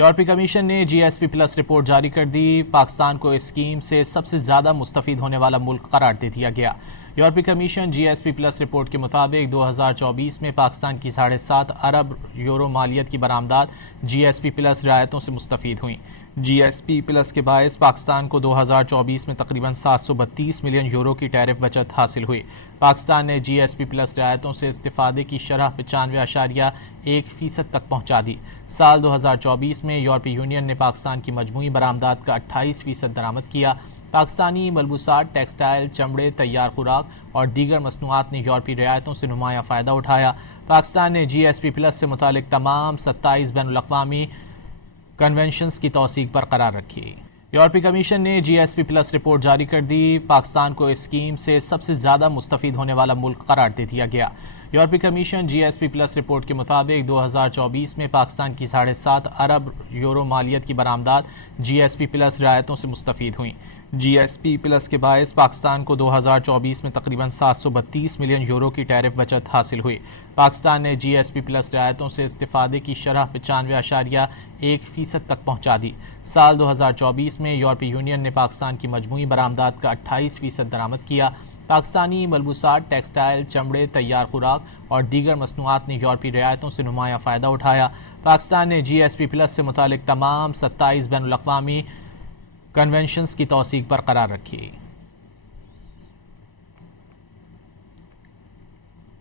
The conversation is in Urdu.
یورپی کمیشن نے جی ایس پی پلس رپورٹ جاری کر دی۔ پاکستان کو اس اسکیم سے سب سے زیادہ مستفید ہونے والا ملک قرار دے دیا گیا۔ یورپی کمیشن جی ایس پی پلس رپورٹ کے مطابق 2024 میں پاکستان کی 7.5 ارب یورو مالیت کی برآمدات جی ایس پی پلس رعایتوں سے مستفید ہوئیں۔ جی ایس پی پلس کے باعث پاکستان کو 2024 میں تقریباً 732 ملین یورو کی ٹیرف بچت حاصل ہوئی۔ پاکستان نے جی ایس پی پلس رعایتوں سے استفادے کی شرح 95.1% تک پہنچا دی۔ سال 2024 میں یورپی یونین نے پاکستان کی مجموعی برآمدات کا 28% درآمد کیا۔ پاکستانی ملبوسات، ٹیکسٹائل، چمڑے، تیار خوراک اور دیگر مصنوعات نے یورپی رعایتوں سے نمایاں فائدہ اٹھایا۔ پاکستان نے جی ایس پی پلس سے متعلق تمام 27 بین الاقوامی کنونشنز کی توثیق برقرار رکھی۔ یورپی کمیشن نے جی ایس پی پلس رپورٹ جاری کر دی۔ پاکستان کو اس اسکیم سے سب سے زیادہ مستفید ہونے والا ملک قرار دے دیا گیا۔ یورپی کمیشن جی ایس پی پلس رپورٹ کے مطابق 2024 میں پاکستان کی 7.5 ارب یورو مالیت کی برآمدات جی ایس پی پلس رعایتوں سے مستفید ہوئیں۔ جی ایس پی پلس کے باعث پاکستان کو 2024 میں تقریباً 732 ملین یورو کی ٹیرف بچت حاصل ہوئی۔ پاکستان نے جی ایس پی پلس رعایتوں سے استفادے کی شرح 95.1% تک پہنچا دی۔ سال 2024 میں یورپی یونین نے پاکستان کی مجموعی برآمدات کا 28% درآمد کیا۔ پاکستانی ملبوسات، ٹیکسٹائل، چمڑے، تیار خوراک اور دیگر مصنوعات نے یورپی رعایتوں سے نمایاں فائدہ اٹھایا۔ پاکستان نے جی ایس پی پلس سے متعلق تمام 27 بین الاقوامی کنونشنز کی توثیق برقرار رکھی۔